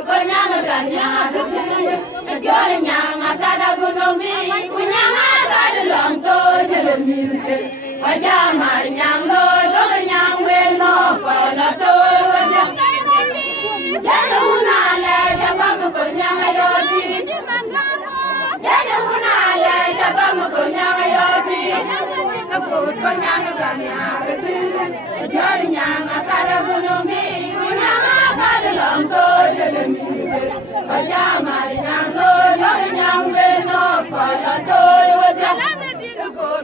ko nyanga ganya jore nyanga tada gunomi kunyanga tada lonto jere miske pajama nyanglo do nyangwe no ko la to ya una le jabam ko nyanga yodi ya una le jabam ko nyanga yodi ko nyanga ganya jore nyanga tada gunomi kunyanga tada lonto jere miske pajama nyanglo do nyangwe no ko la to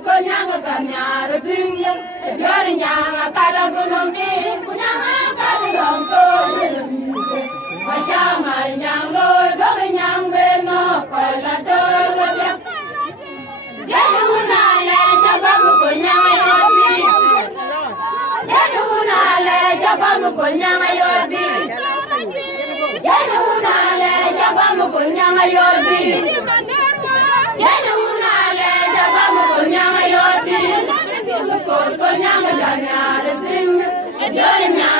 ko nyanga ganya tinga jore nyanga tada gunomi kunyanga tada lonto pajama nyanglo do nyangwe no ko la to ya una le jabam ko nyanga yodi ya una le jabam ko nyanga yodi ya una le jabam ko nyanga yodi ya una le jabam ko nyanga yodi ko nyanga ganya tinga jore nyanga